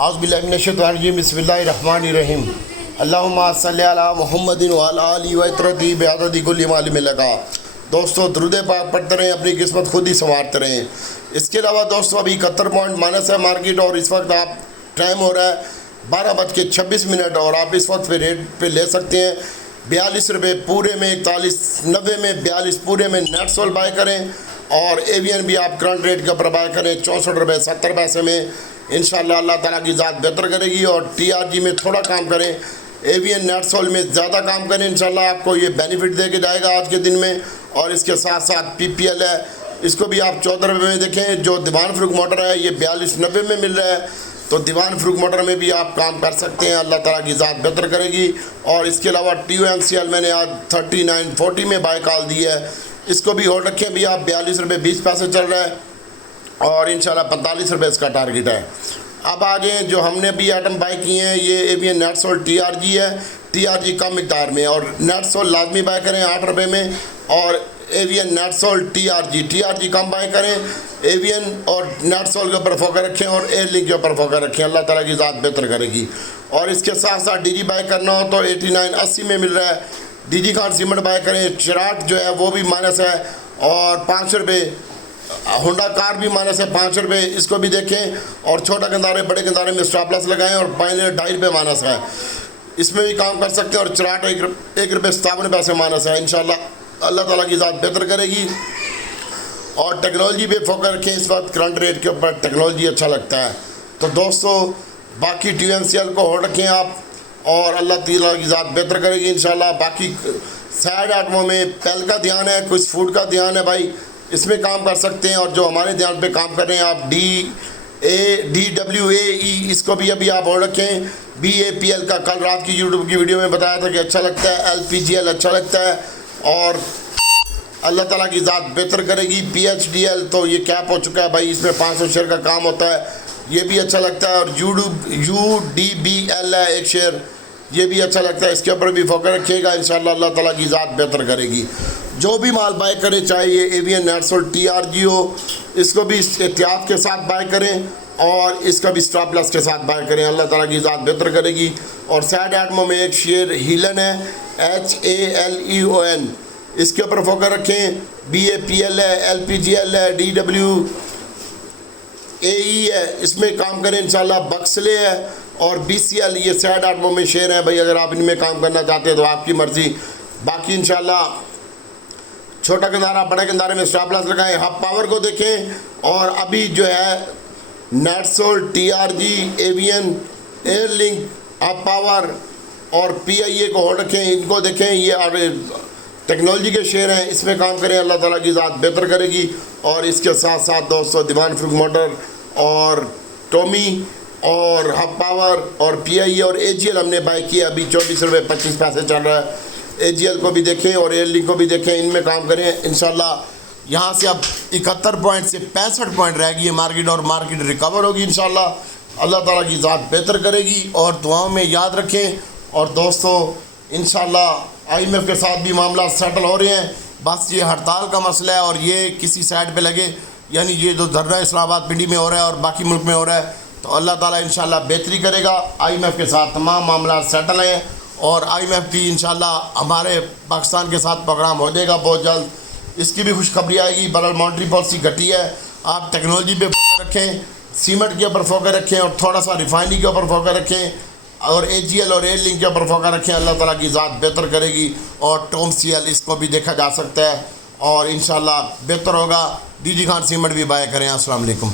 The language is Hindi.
औज़ुबिल्लाहि बिस्मिल्लाहिर्रहमानिर्रहीम अल्लाहुम्मा सल्लि अला मुहम्मदिन व अला आलिहि व इत्रती बिअददि कुल्लि मालिम लगा। दोस्तों दरूद पाक पढ़ते रहें, अपनी किस्मत खुद ही संवारते रहें। इसके अलावा दोस्तों अभी 71 पॉइंट माइनस है मार्केट और इस वक्त आप टाइम हो रहा है 12:26 और आप इस वक्त पे रेट पे ले सकते हैं 42 रुपये पूरे में, 41.90 में, 42 पूरे में नेट सोल बाय करें और एवीएन भी आप करंट रेट के ऊपर बाय करें 64 रुपये 70 पैसे में। इंशाअल्लाह अल्लाह ताला की ज़ात बेहतर करेगी और टीआरजी में थोड़ा काम करें, एवीएन नेट सोल में ज़्यादा काम करें। इंशाअल्लाह आपको ये बेनिफिट दे के जाएगा आज के दिन में। और इसके साथ साथ पीपीएल है, इसको भी आप 14 रुपये में देखें। जो दीवान फरूख मोटर है ये 42.90 में मिल रहा है, तो दीवान फरूख मोटर में भी आप काम कर सकते हैं। अल्लाह ताला की ज़ात बेहतर करेगी। और इसके अलावा TUMCL मैंने आज 39.40 में बाय कॉल दी है, इसको भी होल्ड रखें भी आप 42 रुपये 20 पैसे चल रहा है और इंशाल्लाह 45 रुपये इसका टारगेट है। अब आगे जो हमने भी आइटम बाय किए हैं ये एवीएन नेट सोल TRG है, TRG कम मिकदार में और नेट सोल लाजमी बाय करें 8 रुपये में और एवीएन नेट सोल TRG कम बाय करें। एवीएन और नेट सोल के ऊपर फोकस रखें और एयर लिंक के ऊपर फोकस रखें, अल्लाह ताला की ज़ात बेहतर करेगी। और इसके साथ साथ DG बाय करना हो तो 89.80 में मिल रहा है। DG खान सीमेंट बाय करें। चिराट जो है वो भी माइनस है और 5 रुपये। होंडा कार भी माइनस है 5 रुपये, इसको भी देखें। और छोटा गंदारे बड़े गंदारे में स्टॉप लॉस लगाएं और पाइनर 2.5 रुपये माइनस है, इसमें भी काम कर सकते हैं। और चिराट 1 रुपये 57 पैसे माइनस है। इंशाल्लाह अल्लाह ताला की ज़ात बेहतर करेगी। और टेक्नोलॉजी पे फोकस रखें, इस वक्त करंट रेट के ऊपर टेक्नोलॉजी अच्छा लगता है। तो दोस्तों बाकी TUMCL को होल्ड रखें आप और अल्लाह ताला की ज़ात बेहतर करेगी इंशाल्लाह। बाकी साइड आइटमों में पेल का ध्यान है, कुछ फूड का ध्यान है भाई, इसमें काम कर सकते हैं। और जो हमारे ध्यान पे काम कर रहे हैं आप DWAE इसको भी अभी आप होल्ड रखें। BAPL का कल रात की यूट्यूब की वीडियो में बताया था कि अच्छा लगता है। LPGL अच्छा लगता है और अल्लाह ताला की ज़ात बेहतर करेगी। PHDL तो ये कैप हो चुका है भाई, इसमें 500 शेयर का काम होता है, ये भी अच्छा लगता है। और UDBL है एक शेयर, ये भी अच्छा लगता है, इसके ऊपर भी फोकस रखिएगा। इंशाल्लाह अल्लाह ताला की ज़ात बेहतर करेगी। जो भी माल बाय करें, चाहे ये एवीएन नेट सोल TRG हो, इसको भी एहतियात के साथ बाय करें और इसका भी स्टॉप लॉस के साथ बाय करें, अल्लाह ताला की ज़ात बेहतर करेगी। और साइड आइटमों में एक शेयर हीलन है HALEON, इसके ऊपर फोकस रखें। BAPL है, LPGL है, DWAE है, इसमें काम करें इंशाल्लाह। बक्सले है और BCL, ये साइड आइटमों में शेयर हैं भाई, अगर आप इनमें काम करना चाहते हैं तो आपकी मर्ज़ी। बाकी इंशाल्लाह छोटा गंदारा बड़े गंदारे में स्टॉप लॉस लगाएं। हब पावर को देखें और अभी जो है Netsol TRG AVN air link Hub power और PIA को होल्ड रखें, इनको देखें। ये टेक्नोलॉजी के शेयर हैं, इसमें काम करें, अल्लाह ताला की ज़ात बेहतर करेगी। और इसके साथ साथ दोस्तों दीवान फरूख मोटर और टोमी और हब पावर और PIA और AGL हमने बाय किया, अभी 24 रुपये 25 पैसे चल रहा है। AGL को भी देखें और एयर लिंक को भी देखें, इनमें काम करें इंशाल्लाह। यहाँ से अब 71 पॉइंट से 65 पॉइंट रह गई है मार्केट और मार्केट रिकवर होगी इंशाल्लाह। अल्लाह ताला की ज़ात बेहतर करेगी और दुआओं में याद रखें। और दोस्तों इंशाल्लाह IMF के साथ भी मामला सेटल हो रहे हैं, बस ये हड़ताल का मसला है और ये किसी साइड पे लगे, यानी ये जो धरना इस्लामाबाद पिंडी में हो रहा है और बाकी मुल्क में हो रहा है, तो अल्लाह ताला इंशाल्लाह बेहतरी करेगा। IMF के साथ तमाम मामला सेटल हैं और IMF भी इंशाल्लाह हमारे पाकिस्तान के साथ प्रोग्राम हो जाएगा बहुत जल्द, इसकी भी खुशखबरी आएगी। बहरहाल मॉनेटरी पॉलिसी घटी है, आप टेक्नोलॉजी पे फोकस रखें, सीमेंट के ऊपर फोकस रखें और थोड़ा सा रिफाइनरी के ऊपर फोकस रखें और AGL और एयर लिंक के ऊपर फोकस रखें, अल्लाह ताला की ज़ात बेहतर करेगी। और TOMCL इसको भी देखा जा सकता है और इंशाल्लाह बेहतर होगा। DG खान सीमेंट भी बाय करें। अस्सलाम वालेकुम।